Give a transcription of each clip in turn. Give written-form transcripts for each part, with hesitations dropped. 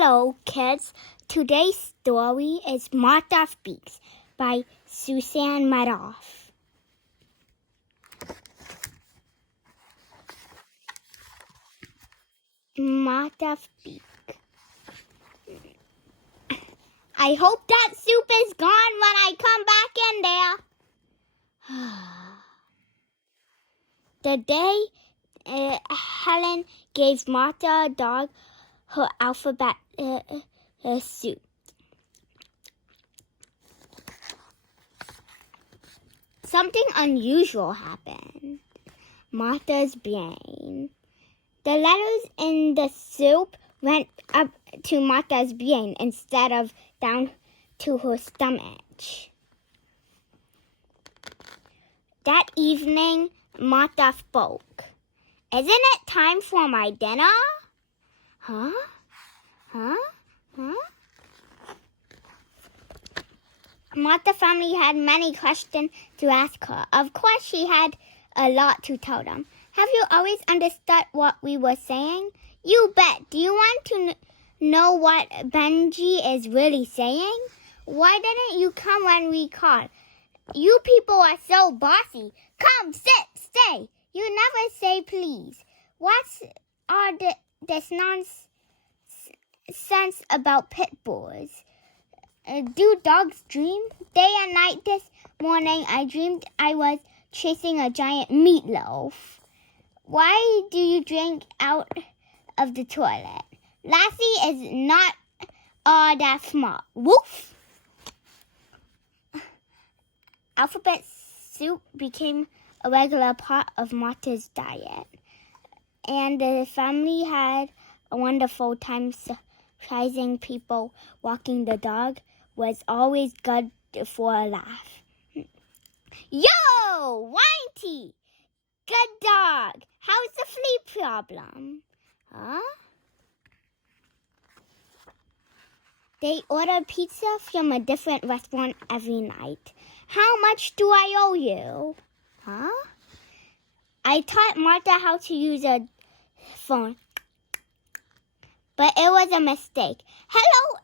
Hello, kids. Today's story is Martha Speaks by Suzanne Madoff. Martha Speaks. I hope that soup is gone when I come back in there. The day Helen gave Martha a dog her alphabet soup. Something unusual happened. Martha's brain. The letters in the soup went up to Martha's brain instead of down to her stomach. That evening, Martha spoke. Isn't it time for my dinner? Huh? Martha family had many questions to ask her. Of course, she had a lot to tell them. Have you always understood what we were saying? You bet. Do you want to know what Benji is really saying? Why didn't you come when we called? You people are so bossy. Come, sit, stay. You never say please. What's all this nonsense about pit bulls? Do dogs dream? Day and night this morning I dreamed I was chasing a giant meatloaf. Why do you drink out of the toilet? Lassie is not all that smart. Woof! Alphabet soup became a regular part of Martha's diet, and the family had a wonderful time. Surprising people walking the dog was always good for a laugh. Yo, Whitey! Good dog. How's the flea problem? Huh? They order pizza from a different restaurant every night. How much do I owe you? Huh? I taught Martha how to use a phone, but it was a mistake. Hello,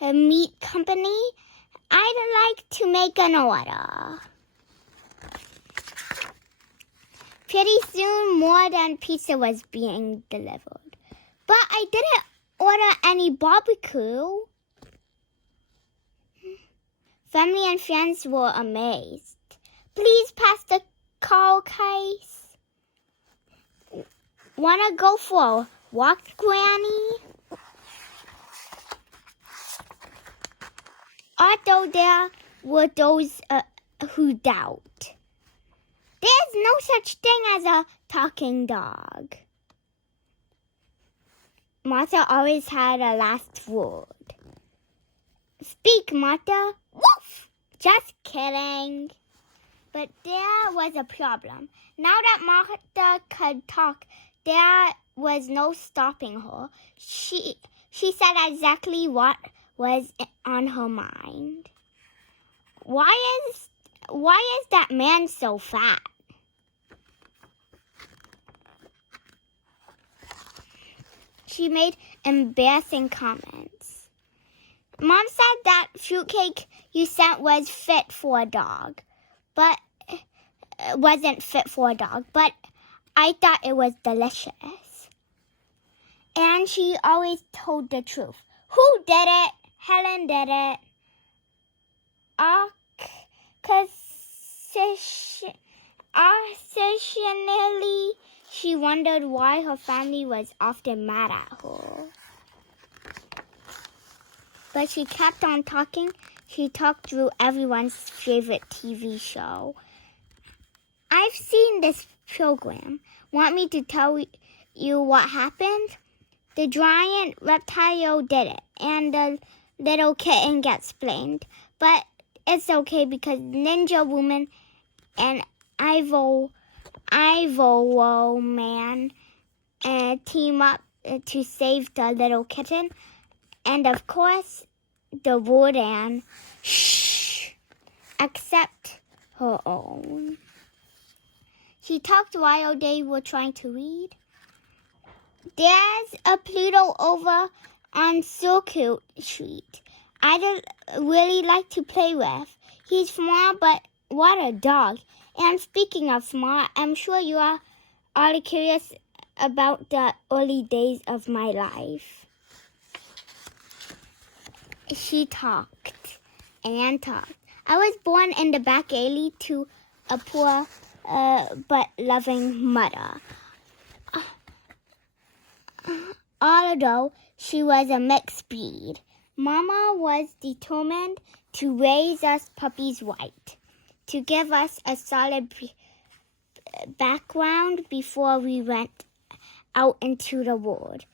a meat company. I'd like to make an order. Pretty soon, more than pizza was being delivered. But I didn't order any barbecue. Family and friends were amazed. Please pass the call case. Wanna go for a walk, Granny? Although there were those who doubt. There's no such thing as a talking dog. Martha always had a last word. Speak, Martha. Woof! Just kidding. But there was a problem. Now that Martha could talk, there was no stopping her. She said exactly what was on her mind. Why is that man so fat? She made embarrassing comments. Mom said that fruitcake you sent was fit for a dog, but wasn't fit for a dog, but I thought it was delicious. And she always told the truth. Who did it? Helen did it. Occasionally, she wondered why her family was often mad at her. But she kept on talking. She talked through everyone's favorite TV show. I've seen this program. Want me to tell you what happened? The giant reptile did it, and the little kitten gets blamed. But it's okay because Ninja Woman and Ivo Man team up to save the little kitten. And of course, the warden, except her own. She talked while they were trying to read. There's a Pluto over on Circuit Street. I'd really like to play with. He's small, but what a dog. And speaking of small, I'm sure you are all curious about the early days of my life. She talked and talked. I was born in the back alley to a poor but loving mother. Although she was a mixed breed, Mama was determined to raise us puppies right, to give us a solid background before we went out into the world.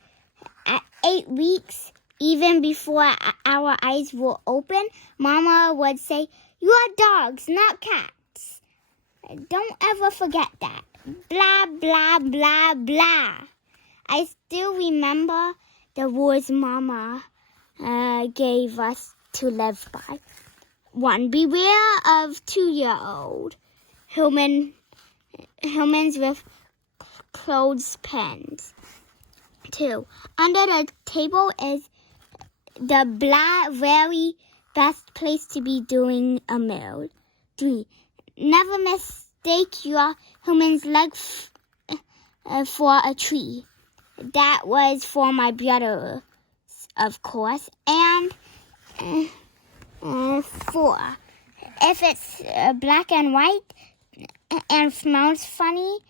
At 8 weeks, even before our eyes were open, Mama would say, "You are dogs, not cats. Don't ever forget that." Blah, blah, blah, blah. I still remember the words Mama gave us to live by. 1. Beware of 2-year-old humans with clothespins. 2. Under the table is the very best place to be doing a meal. 3. Never mistake your human's leg for a tree. That was for my brother, of course. And 4. If it's black and white and smells funny,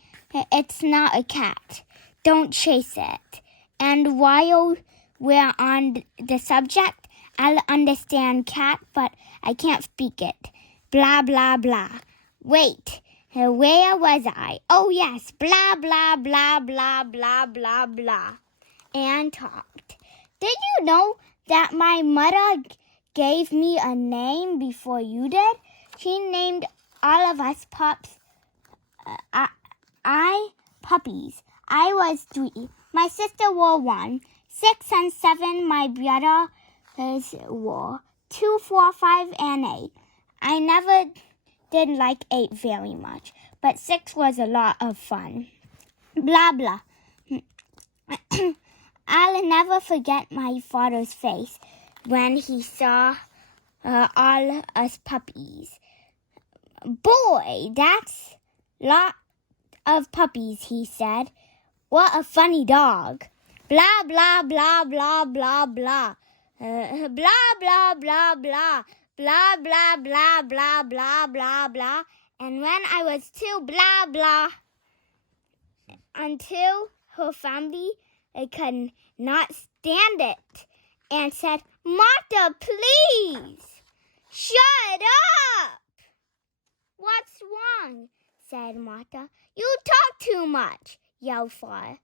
it's not a cat. Don't chase it. And while we're on the subject, I'll understand cat, but I can't speak it. Blah, blah, blah. Wait, where was I? Oh, yes, blah, blah, blah, blah, blah, blah, blah. And talked. Did you know that my mother gave me a name before you did? She named all of us pups. Puppies. I was 3. My sister were 1. 6 and 7, my brothers were 2, 4, 5, and 8. I never did like 8 very much, but 6 was a lot of fun. Blah, blah. I'll never forget my father's face when he saw all us puppies. "Boy, that's lot of puppies," he said. "What a funny dog." Blah, blah, blah, blah, blah, blah. Blah, blah, blah, blah. Blah, blah, blah, blah, blah, blah, blah. And when I was 2, blah, blah. Until her family could not stand it and said, "Martha, please, shut up." "What's wrong?" said Martha. "You talk too much," yelled Father.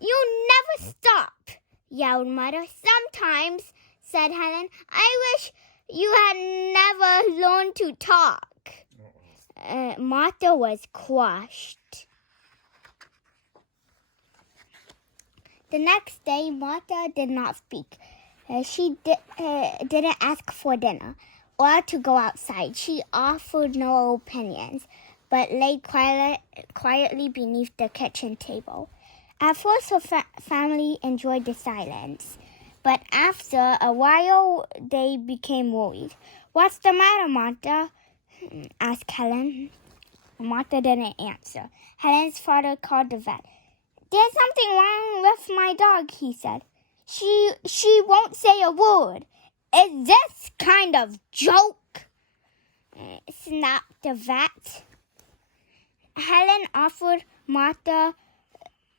"You never stop," yelled Mother. "Sometimes," said Helen, "I wish you had never learned to talk." Martha was crushed. The next day, Martha did not speak. She didn't ask for dinner or to go outside. She offered no opinions, but lay quietly beneath the kitchen table. At first, her family enjoyed the silence, but after a while, they became worried. "What's the matter, Martha?" asked Helen. Martha didn't answer. Helen's father called the vet. "There's something wrong with my dog," he said. She won't say a word. "Is this kind of joke?" snapped the vet. Helen offered Martha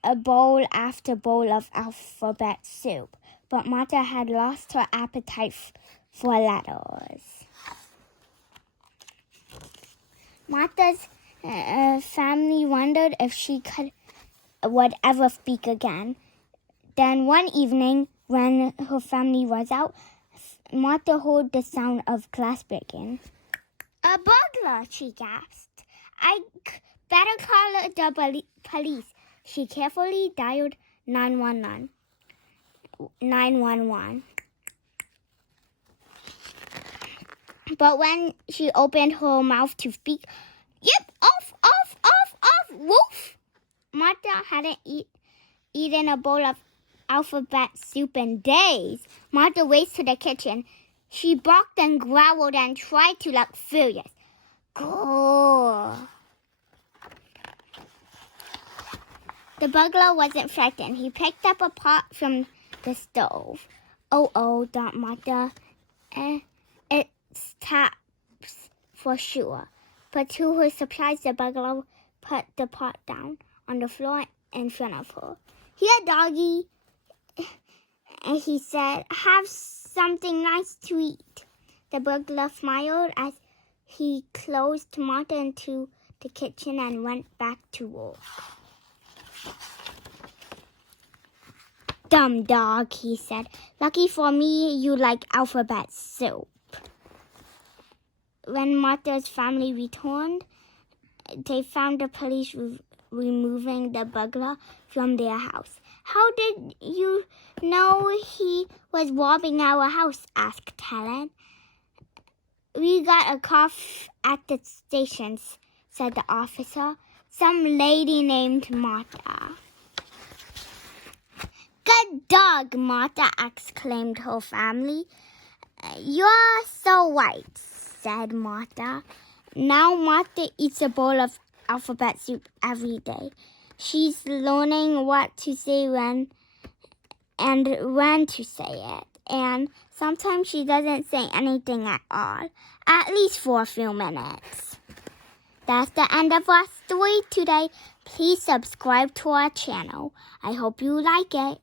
a bowl after bowl of alphabet soup, but Martha had lost her appetite for letters. Martha's family wondered if she would ever speak again. Then one evening, when her family was out, Martha heard the sound of glass breaking. "A burglar," she gasped. "I better call the police." She carefully dialed 911. But when she opened her mouth to speak, "Yip, off, woof!" Martha hadn't eaten a bowl of alphabet soup in days. Martha raced to the kitchen. She barked and growled and tried to look furious. Grrr. The burglar wasn't frightened. He picked up a pot from the stove. Oh, thought Martha. It's taps for sure. But to her surprise, the burglar put the pot down on the floor in front of her. Here, doggy, and he said, have something nice to eat. The burglar smiled as he closed Martha into the kitchen and went back to work. Dumb dog, he said. Lucky for me, you like alphabet soup. When Martha's family returned, they found the police removing the burglar from their house. How did you know he was robbing our house? Asked Helen. We got a call at the station, said the officer. Some lady named Martha. Good dog, Martha, exclaimed her family. You're so right, said Martha. Now Martha eats a bowl of alphabet soup every day. She's learning what to say when to say it. And sometimes she doesn't say anything at all, at least for a few minutes. That's the end of our story today. Please subscribe to our channel. I hope you like it.